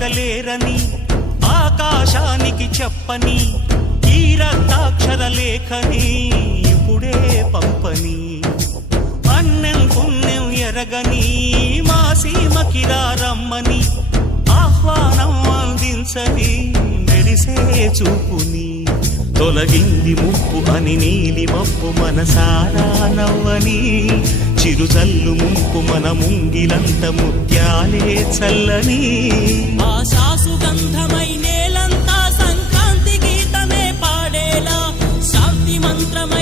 పలకలేరని ఆకాశానికి చెప్పని ఈ రక్తాక్షర లేఖని ఇప్పుడే పంపని అన్నం పుణ్యం ఎరగని మా సీమకిరా రమ్మని ఆహ్వానం అందించని మెరిసే చూపుని తొలగింది ముప్పు అని నీలి మప్పు మనసారా నవ్వని చిరుజల్లు ముంపు మన ముంగిలంత ముత్యాలే చల్లని ఆశాసు గంధమై నేలంతా సంక్రాంతి గీతమే పాడేలా శాంతి మంత్రమై